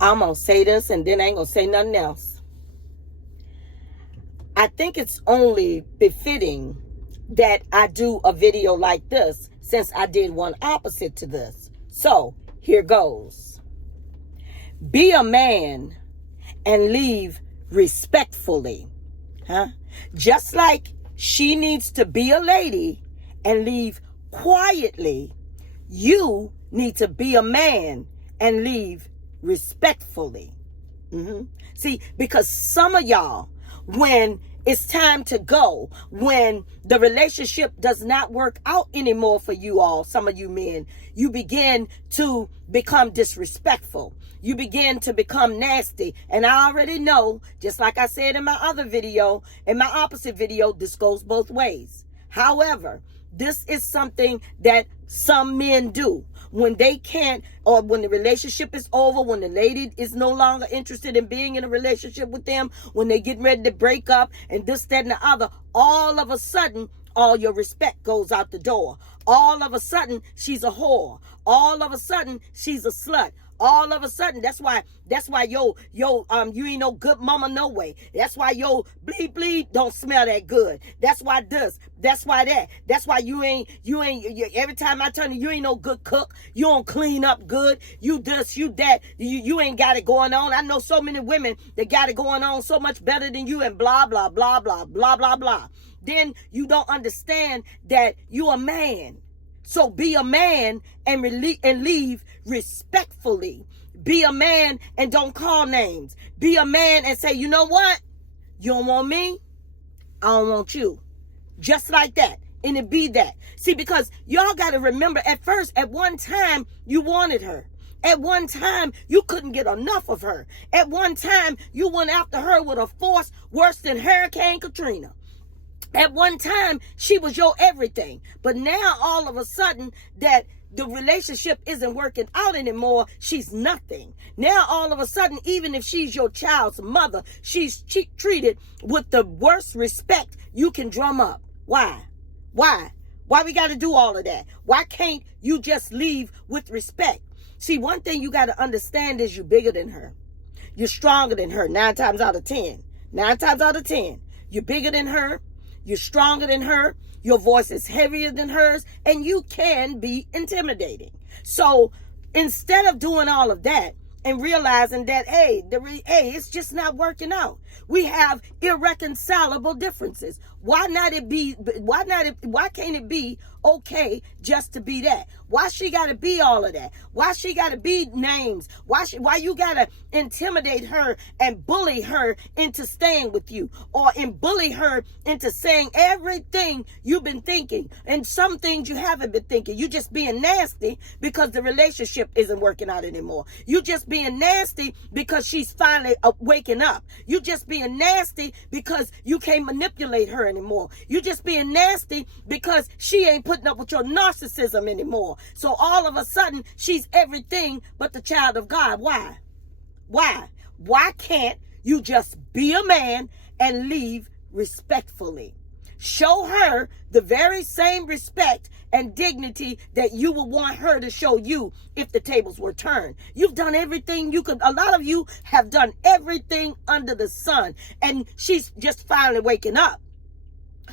I'm going to say this and then I ain't going to say nothing else. I think it's only befitting that I do a video like this since I did one opposite to this. So here goes. Be a man and leave respectfully. Just like she needs to be a lady and leave quietly, you need to be a man and leave respectfully. See, because some of y'all, when it's time to go, when the relationship does not work out anymore for you all, some of you men, you begin to become disrespectful. You begin to become nasty. And I already know, just like I said in my other video, in my opposite video, this goes both ways. However, this is something that some men do. When they can't, or when the relationship is over, when the lady is no longer interested in being in a relationship with them, when they get ready to break up and this, that, and the other, all of a sudden, all your respect goes out the door. All of a sudden, she's a whore. All of a sudden, she's a slut. All of a sudden, that's why you ain't no good mama no way. That's why bleed don't smell that good. That's why this. That's why that. That's why you ain't every time I turn you ain't no good cook. You don't clean up good. You this, you that. You ain't got it going on. I know so many women that got it going on so much better than you and blah, blah, blah, blah, blah, blah, blah. Then you don't understand that you a man. So be a man and leave respectfully. Be a man and don't call names. Be a man and say, you know what? You don't want me? I don't want you. Just like that. And it be that. See, because y'all got to remember at one time, you wanted her. At one time, you couldn't get enough of her. At one time, you went after her with a force worse than Hurricane Katrina. At one time, she was your everything. But now, all of a sudden, that the relationship isn't working out anymore, she's nothing. Now, all of a sudden, even if she's your child's mother, she's treated with the worst respect you can drum up. Why? Why we got to do all of that? Why can't you just leave with respect? See, one thing you got to understand is you're bigger than her. You're stronger than her 9 times out of 10. 9 times out of 10. You're bigger than her. You're stronger than her. Your voice is heavier than hers. And you can be intimidating. So instead of doing all of that and realizing that, hey, it's just not working out. We have irreconcilable differences. Why can't it be okay just to be that? Why she got to be all of that? Why she got to be names? Why you got to intimidate her and bully her into staying with you, or bully her into saying everything you've been thinking and some things you haven't been thinking? You just being nasty because the relationship isn't working out anymore. You just being nasty because she's finally waking up. You just being nasty because you can't manipulate her anymore. You just being nasty because she ain't putting up with your narcissism anymore. So all of a sudden, she's everything but the child of God. Why? Why can't you just be a man and leave respectfully? Show her the very same respect and dignity that you would want her to show you if the tables were turned. You've done everything you could. A lot of you have done everything under the sun, and she's just finally waking up.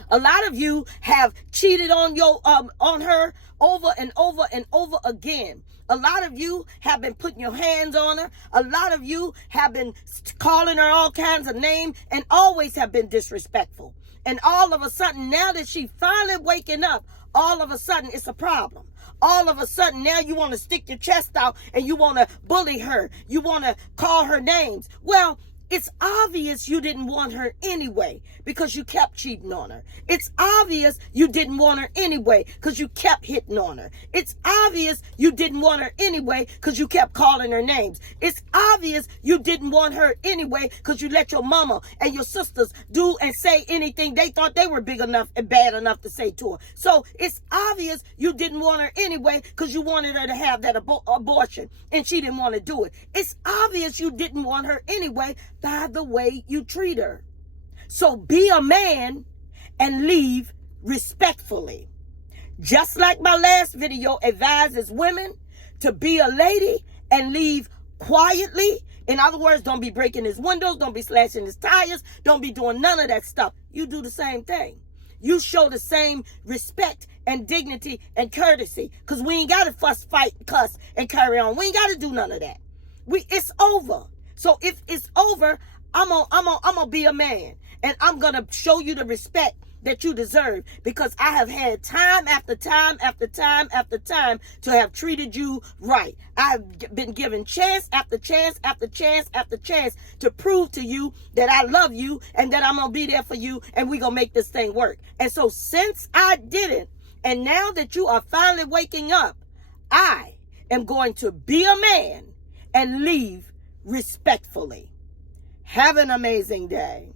A lot of you have cheated on her over and over and over again. A lot of you have been putting your hands on her. A lot of you have been calling her all kinds of names and always have been disrespectful. And all of a sudden, now that she finally waking up, all of a sudden it's a problem. All of a sudden now you want to stick your chest out and you want to bully her. You want to call her names. Well, it's obvious you didn't want her anyway because you kept cheating on her. It's obvious you didn't want her anyway because you kept hitting on her. It's obvious you didn't want her anyway because you kept calling her names. It's obvious you didn't want her anyway because you let your mama and your sisters do and say anything they thought they were big enough and bad enough to say to her. So it's obvious you didn't want her anyway because you wanted her to have that abortion and she didn't want to do it. It's obvious you didn't want her anyway by the way you treat her. So be a man and leave respectfully. Just like my last video advises women to be a lady and leave quietly, In other words, don't be breaking his windows. Don't be slashing his tires. Don't be doing none of that stuff. You do the same thing. You show the same respect and dignity and courtesy. Because we ain't got to fuss, fight, cuss, and carry on. We ain't got to do none of that. It's over. So if it's over, I'm gonna be a man. And I'm going to show you the respect that you deserve, because I have had time after time after time after time to have treated you right. I've been given chance after chance after chance after chance to prove to you that I love you and that I'm going to be there for you, and we're going to make this thing work. And so since I didn't, and now that you are finally waking up, I am going to be a man and leave respectfully. Have an amazing day.